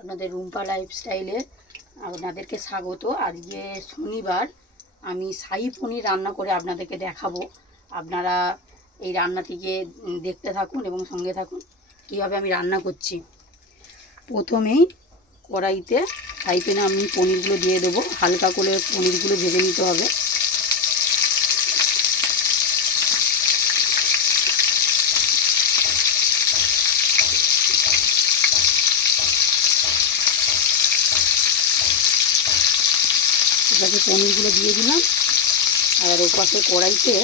আপনাদের রুম্পা লাইফস্টাইলে আপনাদেরকে স্বাগত। আজকে শনিবার, আমি শাহি পনির রান্না করে আপনাদেরকে দেখাবো। আপনারা এই রান্নাটিকে দেখতে থাকুন এবং সঙ্গে থাকুন, কীভাবে আমি রান্না করছি। প্রথমেই কড়াইতে ফ্রাই প্যানে আমি পনিরগুলো দিয়ে দেবো। হালকা করে পনিরগুলো ভেজে নিতে হবে। এটাকে পনিরগুলো দিয়ে দিলাম। আর ওপাশে কড়াইতে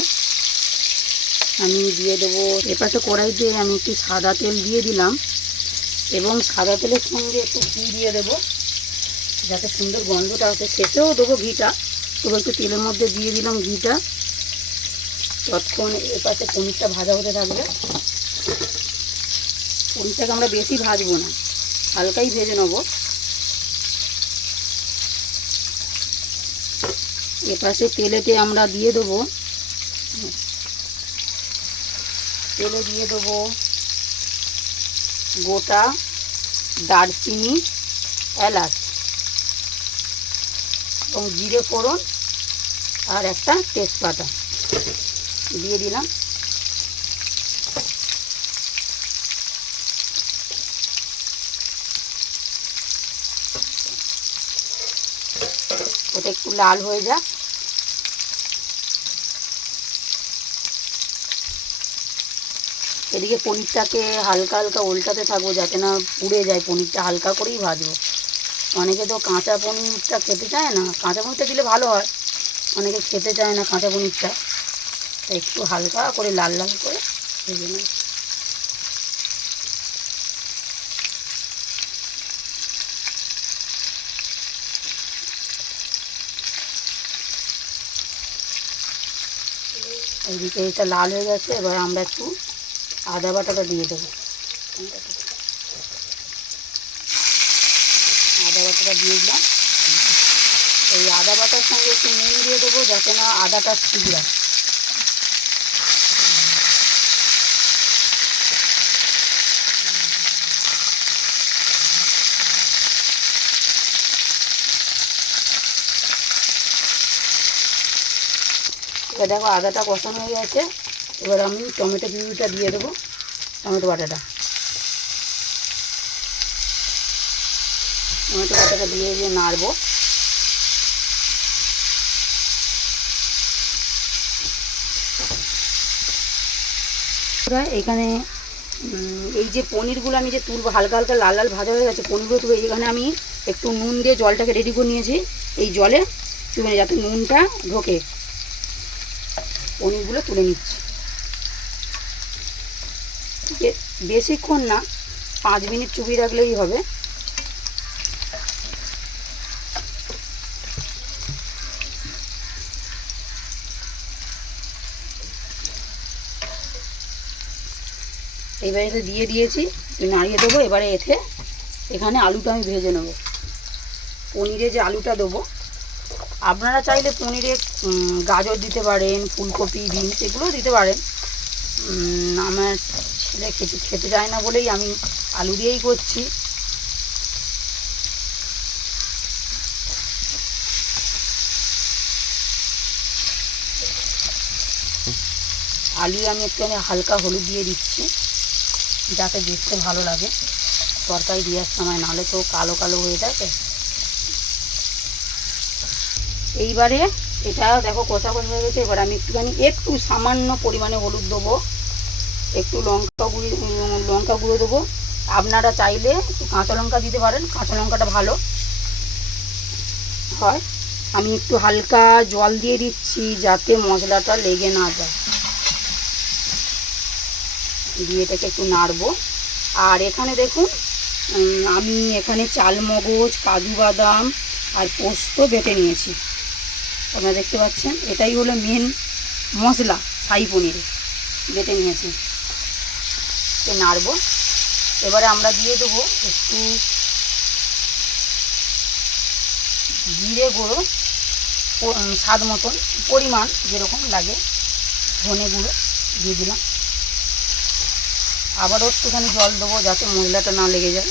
আমি দিয়ে দেবো এপাশে কড়াইতে আমি একটু সাদা তেল দিয়ে দিলাম এবং সাদা তেলের সঙ্গে একটু ঘি দিয়ে দেবো। যাতে সুন্দর গন্ধটা আসে। শেষেও দেবো ঘিটা। তবু একটু তেলের মধ্যে দিয়ে দিলাম ঘিটা। তৎক্ষণ এপাশে পনিরটা ভাজা হতে থাকবে। পনিরটাকে আমরা বেশি ভাজবো না। হালকাই ভেজে নেব। এপাশে তেলেতে আমরা দিয়ে দেবো। তেলে দিয়ে দেবো গোটা দারচিনি, এলাচ এবং জিরে ফোড়ন আর একটা তেজপাতা। দিয়ে দিলাম। ওটা একটু লাল হয়ে যাক। এদিকে পনিরটাকে হালকা হালকা উল্টাতে থাকব যাতে না পুড়ে যায়, পনিরটা হালকা করেই ভাজবো। অনেকে তো কাঁচা পনিরটা খেতে চায় না, কাঁচা পনিরটা দিলে ভালো হয়। অনেকে খেতে চায় না কাঁচা পনিরটা। তাই একটু হালকা করে লাল লাল করে ভেজে নেব। এইদিকে এটা লাল হয়ে গেছে, এবার আমরা একটু আদা বাটাটা দিয়ে দেবো। আদা বাটাটা দিয়ে দিলাম। এই আদা বাটার সঙ্গে একটু নুন দিয়ে দেবো যাতে না আদাটা ছিগড়ায় দেখো আদাটা কষানো হয়ে গেছে। এবার আমি টমেটো পিউরিটা দিয়ে দেবো, টমেটো বাটাটা। টমেটো বাটাটা দিয়ে দিয়ে নাড়বো। এখানে এই যে পনিরগুলো আমি যে তুলবো, হালকা হালকা লাল লাল ভাজা হয়ে গেছে, পনিরগুলো তুলে এখানে আমি একটু নুন দিয়ে জলটাকে রেডি করে নিয়েছি। এই জলে চুবে যাতে নুনটা ঢোকে। পনিরগুলো তুলে নিচ্ছি। বেশিক্ষণ না, পাঁচ মিনিট চুবিয়ে রাখলেই হবে। এবারে তো দিয়ে দিয়েছি নাড়িয়ে দেবো, এবারে এতে এখানে আলুটা আমি ভেজে নেব। পনিরে যে আলুটা দেবো, আপনারা চাইলে পনিরে গাজর দিতে পারেন, ফুলকপি, বিনস, এগুলোও দিতে পারেন। আমার ছেলে খেতে খেতে চায় না বলেই আমি আলু দিয়েই করছি। আলু আমি একটুখানি হালকা হলুদ দিয়ে দিচ্ছি, যাতে দেখতে ভালো লাগে। তরকারি দেওয়ার সময় নাহলে তো কালো কালো হয়ে থাকে এইবারে এটা দেখো কষা কষা হয়ে গেছে, এবার আমি একটুখানি, একটু সামান্য পরিমাণে হলুদ দেবো। একটু লঙ্কা গুঁড়ি লঙ্কা গুঁড়ো দেবো। আপনারা চাইলে একটু কাঁচা লঙ্কা দিতে পারেন, কাঁচা লঙ্কাটা ভালো হয়। আমি একটু হালকা জল দিয়ে দিচ্ছি যাতে মশলাটা লেগে না যায়। দিয়ে এটাকে একটু নাড়বো। আর এখানে দেখুন আমি এখানে চালমগজ, কাজু বাদাম আর পোস্ত বেটে নিয়েছি। আপনারা দেখতে পাচ্ছেন, এটাই হলো মেন মশলা সাই পনিরে বেটে নিয়েছি। তো নাড়বো। এবারে আমরা দিয়ে দেবো একটু জিরে গুঁড়ো স্বাদ মতন, পরিমাণ যেরকম লাগে, ধনে গুঁড়ো দিয়ে দিলাম। আবারও একটুখানি জল দেবো যাতে ময়লাটা না লেগে যায়।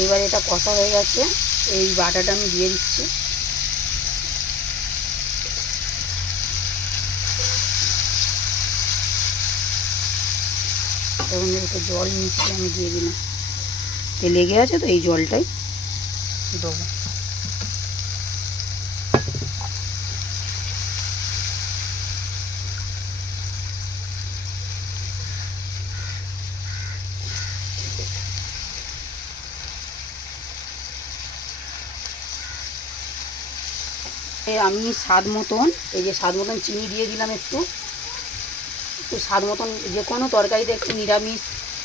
এইবার এটা কষা হয়ে গেছে। এই বাটাটা আমি দিয়ে দিচ্ছি। তখন একটু জল নিচ্ছি আমি দিয়ে দিলাম। লেগে আছে তো এই জলটাই দেবো। আমি স্বাদ মতন, এই যে স্বাদ মতন চিনি দিয়ে দিলাম একটু। একটু স্বাদ মতন যে কোনো তরকারিতে একটু নিরামিষ,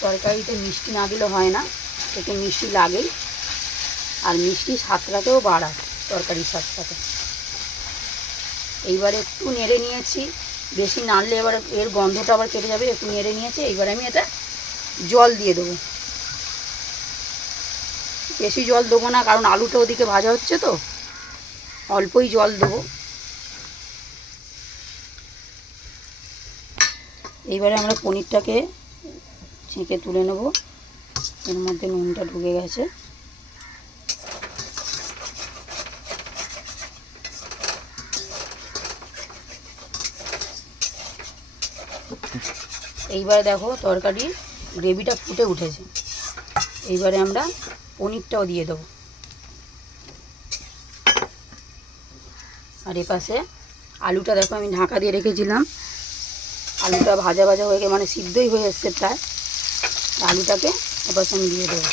তরকারিতে মিষ্টি না দিলে হয় না একটু মিষ্টি লাগেই। আর মিষ্টি স্বাদটাকেও বাড়ায় তরকারির স্বাদটাকে। এইবার একটু নেড়ে নিয়েছি, বেশি নাড়লে এবার এর গন্ধটা আবার কেটে যাবে, একটু নেড়ে নিয়েছি, এইবার আমি এটা জল দিয়ে দেবো। বেশি জল দেবো না, কারণ আলুটা ওদিকে ভাজা হচ্ছে তো। অল্পই জল দেবো। এইবারে আমরা পনিরটাকে ছেঁকে তুলে নেব। এর মধ্যে নুনটা ঢুকে গেছে। এইবারে দেখো তরকারির গ্রেভিটা ফুটে উঠেছে। এইবারে আমরা পনিরটাও দিয়ে দেবো। আর এপাশে আলুটা দেখো আমি ঢাকা দিয়ে রেখেছিলাম। আলুটা ভাজা ভাজা হয়ে গিয়ে মানে সিদ্ধই হয়ে এসছে প্রায়। আলুটাকে এপাশে আমি দিয়ে দেবো।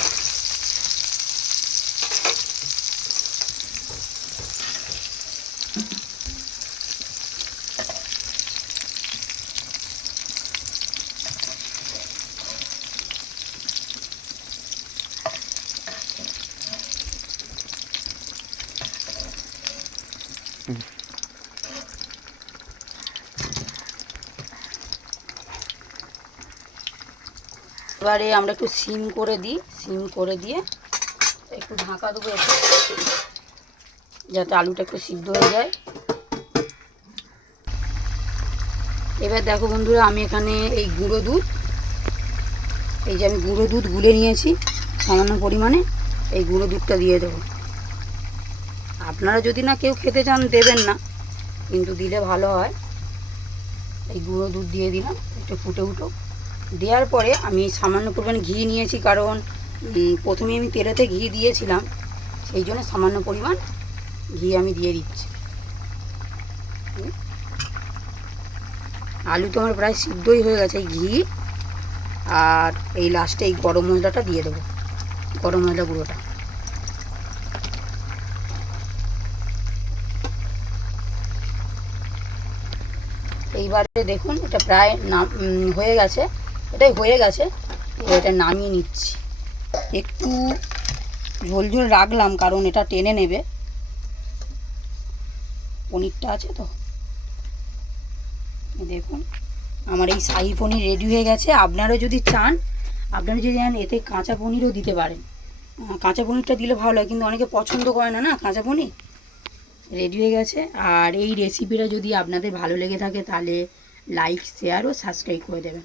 এবারে আমরা একটু সিম করে দিই, সিম করে দিয়ে একটু ঢাকা দেবো একটু যাতে আলুটা একটু সিদ্ধ হয়ে যায়। এবার দেখো বন্ধুরা, আমি এখানে এই গুঁড়ো দুধ, এই যে আমি গুঁড়ো দুধ গুলে নিয়েছি সামান্য পরিমাণে, এই গুঁড়ো দুধটা দিয়ে দেবো। আপনারা যদি না কেউ খেতে চান, দেবেন না। কিন্তু দিলে ভালো হয়। এই গুঁড়ো দুধ দিয়ে দিলাম, একটু ফুটে উঠো দেওয়ার পরে আমি সামান্য পরিমাণ ঘি নিয়েছি, কারণ প্রথমে আমি তেলেতে ঘি দিয়েছিলাম। সেই জন্য সামান্য পরিমাণ ঘি আমি দিয়ে দিচ্ছি। আলু তো আমার প্রায় সিদ্ধই হয়ে গেছে ঘি। আর এই লাস্টে এই গরম মশলাটা দিয়ে দেবো, গরম মশলা গুঁড়োটা। এইবারে দেখুন, এটা প্রায় নাম হয়ে গেছে। এটাই হয়ে গেছে। এবার এটা নামিয়ে নিচ্ছি। একটু ঝোল ঝোল রাখলাম, কারণ এটা টেনে নেবে। পনিরটা আছে তো? দেখুন, আমার এই শাহি পনির রেডি হয়ে গেছে। আপনারা যদি চান, আপনারা যদি চান, এতে কাঁচা পনিরও দিতে পারেন। কাঁচা পনিরটা দিলে ভালো হয়, কিন্তু অনেকে পছন্দ করে না না কাঁচা পনির? রেডি হয়ে গেছে। আর এই রেসিপিটা যদি আপনাদের ভালো লেগে থাকে তাহলে লাইক শেয়ার ও সাবস্ক্রাইব করে দেবেন।